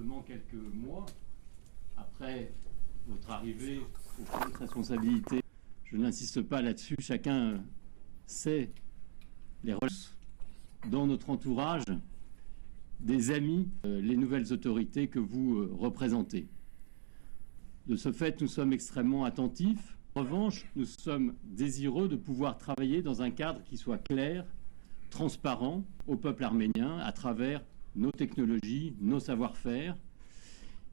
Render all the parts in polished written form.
simplement quelques mois après votre arrivée aux hautes responsabilités. Je n'insiste pas là-dessus, chacun sait les relations dans notre entourage, des amis, les nouvelles autorités que vous représentez. De ce fait, nous sommes extrêmement attentifs. En revanche, nous sommes désireux de pouvoir travailler dans un cadre qui soit clair, transparent au peuple arménien à travers nos technologies, nos savoir-faire.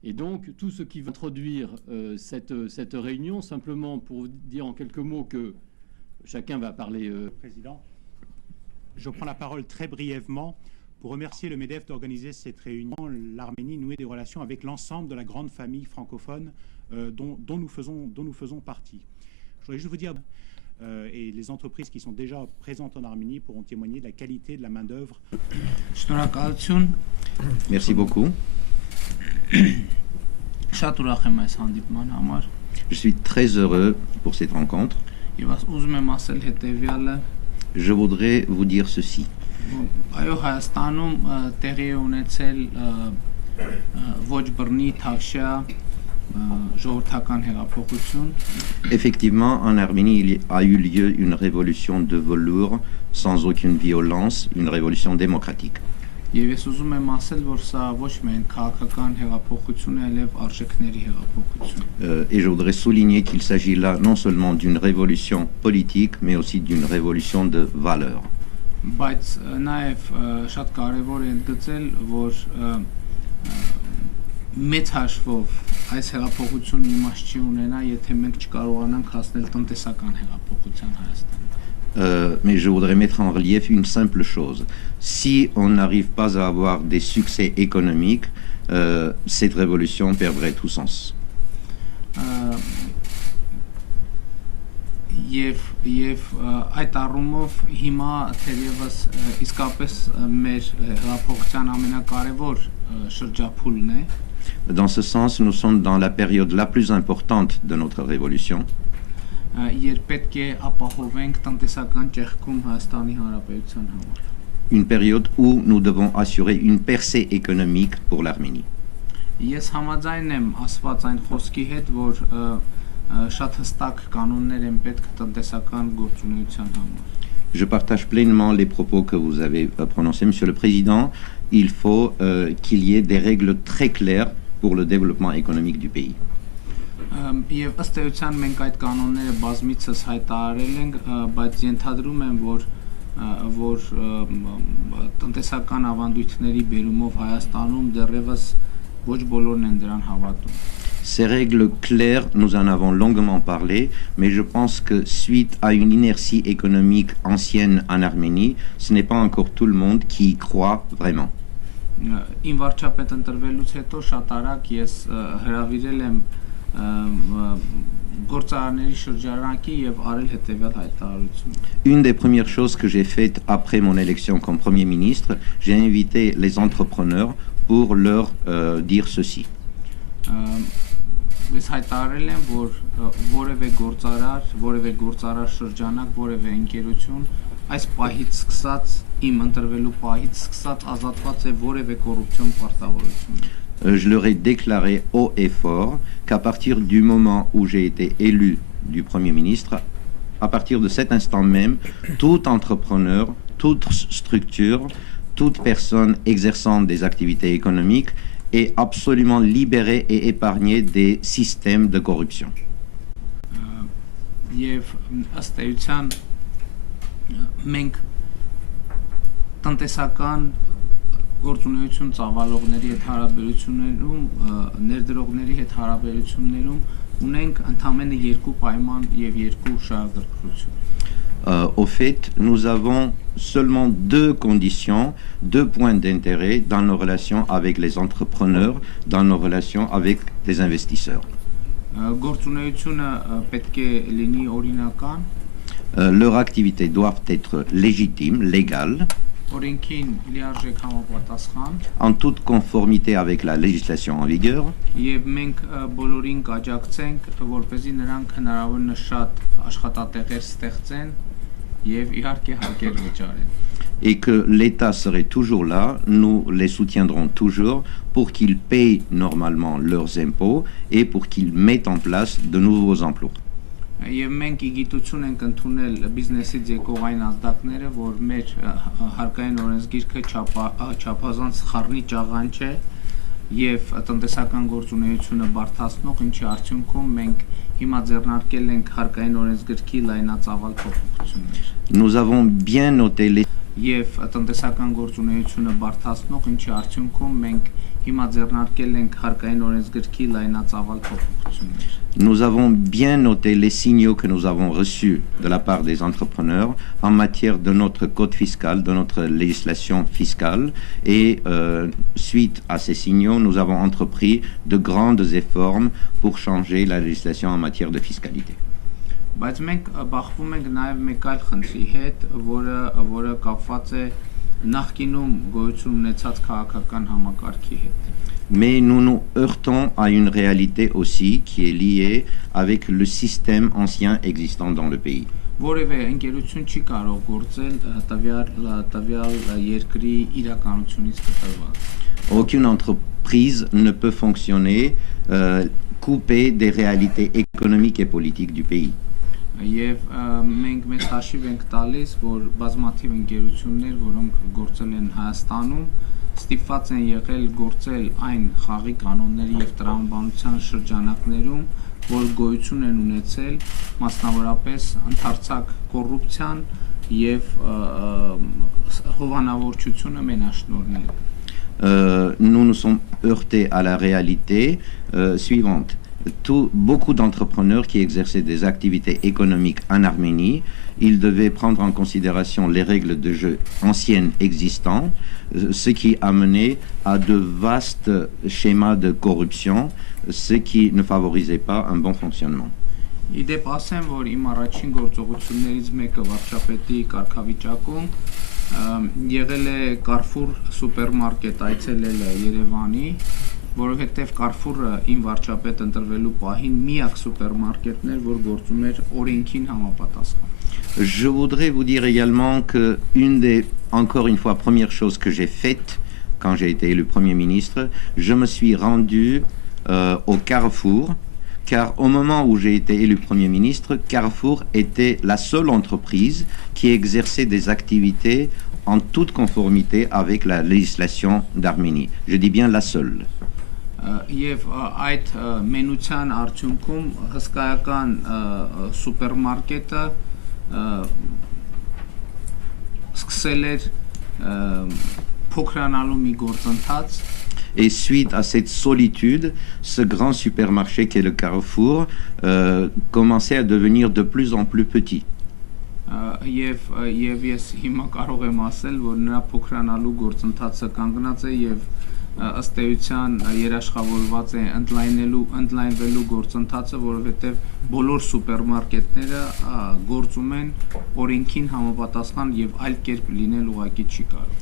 Et donc, tout ce qui va introduire cette réunion, simplement pour vous dire en quelques mots que chacun va parler. Président, je prends la parole très brièvement pour remercier le MEDEF d'organiser cette réunion. L'Arménie nouait des relations avec l'ensemble de la grande famille francophone dont nous faisons partie. Je voudrais juste vous dire, et les entreprises qui sont déjà présentes en Arménie pourront témoigner de la qualité de la main-d'œuvre. Merci beaucoup. Je suis très heureux pour cette rencontre. Je voudrais vous dire ceci. Effectivement, en Arménie, il a eu lieu une révolution de velours sans aucune violence, une révolution démocratique. Et je voudrais souligner qu'il s'agit là non seulement d'une révolution politique, mais aussi d'une révolution de valeurs. Mais je voudrais mettre en relief une simple chose. Si on n'arrive pas à avoir des succès économiques, cette révolution perdrait tout sens. Dans ce sens, nous sommes dans la période la plus importante de notre révolution. Une période où nous devons assurer une percée économique pour l'Arménie. Je partage pleinement les propos que vous avez prononcés, Monsieur le Président. Il faut qu'il y ait des règles très claires pour le développement économique du pays. Ces règles claires, nous en avons longuement parlé, mais je pense que suite à une inertie économique ancienne en Arménie, ce n'est pas encore tout le monde qui y croit vraiment. Une des premières choses que j'ai faites après mon élection comme Premier ministre, j'ai invité les entrepreneurs pour leur dire ceci. Je leur ai déclaré haut et fort qu'à partir du moment où j'ai été élu du Premier ministre, à partir de cet instant même, tout entrepreneur, toute structure, toute personne exerçant des activités économiques est absolument libérée et épargnée des systèmes de corruption. գործունեություն ծավալողների հետ հարաբերություններում ներդրողների հետ հարաբերություններում ունենք ընդամենը երկու պայման եւ երկու շահագրգռություն. Au fait, nous avons seulement deux conditions, deux points d'intérêt dans nos relations avec les entrepreneurs, dans nos relations avec les investisseurs. Գործունեությունը պետք է լինի օրինական. Leurs activités doivent être légitimes, légales. En toute conformité avec la législation en vigueur. et que l'État serait toujours là, nous les soutiendrons toujours pour qu'ils payent normalement leurs impôts et pour qu'ils mettent en place de nouveaux emplois. Եվ մենք իգիտություն ենք ընդունել բիզնեսից եկող այն ազդակները, որ մեր հարկային օրենսգիրքը չափազանց խառնի ճաղանջ է եւ տնտեսական գործունեությունը բարդացնող, ինչի արդյունքում մենք հիմա ձեռնարկել ենք հարկային օրենսգրքի լայնածավալ փոփոխություններ։ Nous avons bien noté les Եվ տնտեսական գործունեությունը բարդացնող, ինչի արդյունքում մենք հիմա ձեռնարկել ենք հարկային օրենսգրքի լայնածավալ փոփոխություններ։ Nous avons bien noté les signaux que nous avons reçus de la part des entrepreneurs en matière de notre code fiscal, de notre législation fiscale. Et suite à ces signaux, nous avons entrepris de grands efforts pour changer la législation en matière de fiscalité. Բայց մենք բախվում ենք նաև մեկ այլ խնդրի հետ, որը կապված է նախկինում գոյություն ունեցած քաղաքական համակարգի հետ։ Mais nous nous heurtons à une réalité aussi qui est liée avec le système ancien existant dans le pays. Որևէ ընկերություն չի կարող գործել տվյալ երկրի իրականությունից կտրված։ Aucune entreprise ne peut fonctionner coupée des réalités économiques et politiques du pays. Եվ մենք մեզ հաշիվ ենք տալիս, որ բազմաթիվ ընկերություններ, որոնք գործել են Հայաստանում, ստիպված են եղել գործել այն խաղի կանոնների եւ տրամաբանության շրջանակներում, որ գոյություն են ունեցել մասնավորապես ընդարձակ կոռուպցիան եւ հովանավորչությունը մենաշնորհները։ Nous nous sommes heurtés à la réalité suivante. Beaucoup d'entrepreneurs qui exerçaient des activités économiques en Arménie, ils devaient prendre en considération les règles de jeu anciennes existantes, ce qui amenait à de vastes schémas de corruption, ce qui ne favorisait pas un bon fonctionnement. Իդեպ ասեմ, որ իմ առաջին գործողություններից մեկը վարչապետի կարգավիճակում եղել է Carrefour սուպերմարկետ այցելելը Երևանի, որովհետև Carrefour-ը իմ վարչապետ ընտրվելու պահին միակ սուպերմարկետն էր, որ գործում էր օրենքին համապատասխան։ Je voudrais vous dire également que encore une fois, première chose que j'ai faite quand j'ai été élu Premier ministre, je me suis rendu au Carrefour, car au moment où j'ai été élu Premier ministre, Carrefour était la seule entreprise qui exerçait des activités en toute conformité avec la législation d'Arménie. Je dis bien la seule. Եվ այդ մենության արդյունքում հսկայական սուպերմարկետը սկսել էր փոքրանալու մի գործընթաց։ Et suite à cette solitude, ce grand supermarché qu'est le Carrefour commençait à devenir de plus en plus petit. Եվ ես հիմա կարող եմ ասել, որ նրա փոքրանալու գործընթացը կանգնած է եւ ըստ էության երաշխավորված է ընդլայնվելու գործընթացը, որովհետև բոլոր սուպերմարկետները գործում են օրենքին համապատասխան եւ այլ կերպ լինել ուղղակի չի կարող։